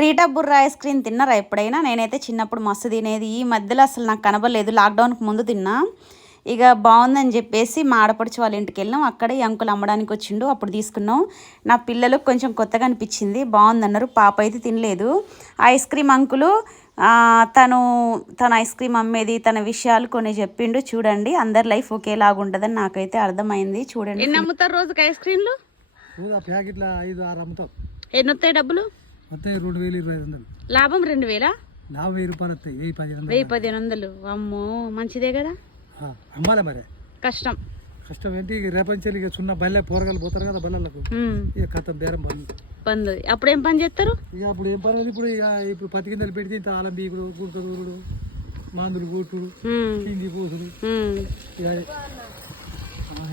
Rita Borra ice cream తిన్నారా ఎప్పుడైనా? నేనైతే చిన్నప్పుడు మస్తు తినేది. ఈ మధ్యలో అసలు నాకు కనబడలేదు, లాక్డౌన్కి ముందు తిన్నా. ఇక బాగుందని చెప్పేసి మా ఆడపడుచు వాళ్ళ ఇంటికి వెళ్ళాం. అక్కడ ఈ అంకుల్ అమ్మడానికి వచ్చిండు, అప్పుడు తీసుకున్నాం. నా పిల్లలకు కొంచెం కొత్తగా అనిపించింది, బాగుందన్నారు. పాప అయితే తినలేదు. ఐస్ క్రీమ్ అంకులు తన ఐస్ క్రీమ్ అమ్మేది, తన విషయాలు కొన్ని చెప్పిండు. చూడండి, అందరి లైఫ్ ఒకేలాగా ఉంటుందని నాకైతే అర్థమైంది. చూడండి. ఎన్ని అమ్ముతారు రోజుకి ఐస్ క్రీమ్లు? ప్యాకెట్ల 5-6 అమ్ముతాం. ఎన్ని వస్తాయి డబ్బులు? వస్తాయి 2,000-2,500. లాభం 2,000? లాభం 1,000 రూపాయలు వస్తాయి. 1,000-1,500. అమ్మో, మంచిదే కదా. అమ్మాలి మరి. కష్టం ఏంటి? రేపంచెలు ఇక చిన్న బల్లె పోరగాలు పోతారు కదా బల్లలకు, ఇక కథ బేరం బంద్. అప్పుడు ఏం పని చేస్తారు? ఇక అప్పుడు ఏం పని? ఇప్పుడు పత్తి గింజలు పెడితే ఇంత ఆలం బీకుడు, గుడక దూరుడు, మందులు కొట్టుడు, పిండి పోసుడు.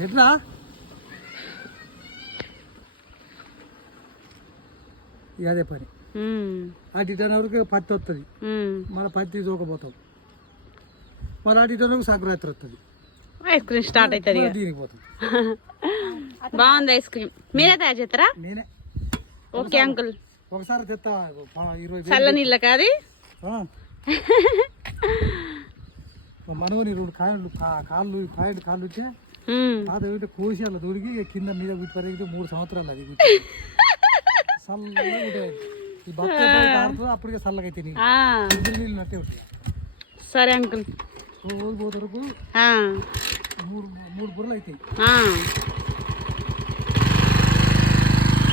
ఎట్లా ఇక అదే పని. అటు ఇటు వరకు పత్తి వస్తుంది, మళ్ళీ పత్తి చూకపోతాం. మళ్ళీ అటు ఇటు వరకు సంక్రాంతి వస్తుంది, ఐస్ క్రీమ్ స్టార్ట్ అవుతుంది. దీనికి పోతుంది. బాగుంది ఐస్ క్రీమ్. మీరే తయారు చేస్తారా? నేనే. Okay uncle. ఒకసారి తెస్తా 20 చల్ల నీళ్ళ కాదు మనవుని 2 కాళ్ళు ఉంటే అదే కోసి అలా దొరికి కింద మీద వీటి వరకు 3 సంవత్సరాలు అది చల్లగా ఉంటాయి. ఈ బత్త అప్పటికే చల్లగా అయితే నీళ్ళు నట్టే ఉంటాయి. సరే అంకుల్. రోజు పోతే వరకు 3 బుర్రలు అవుతాయి.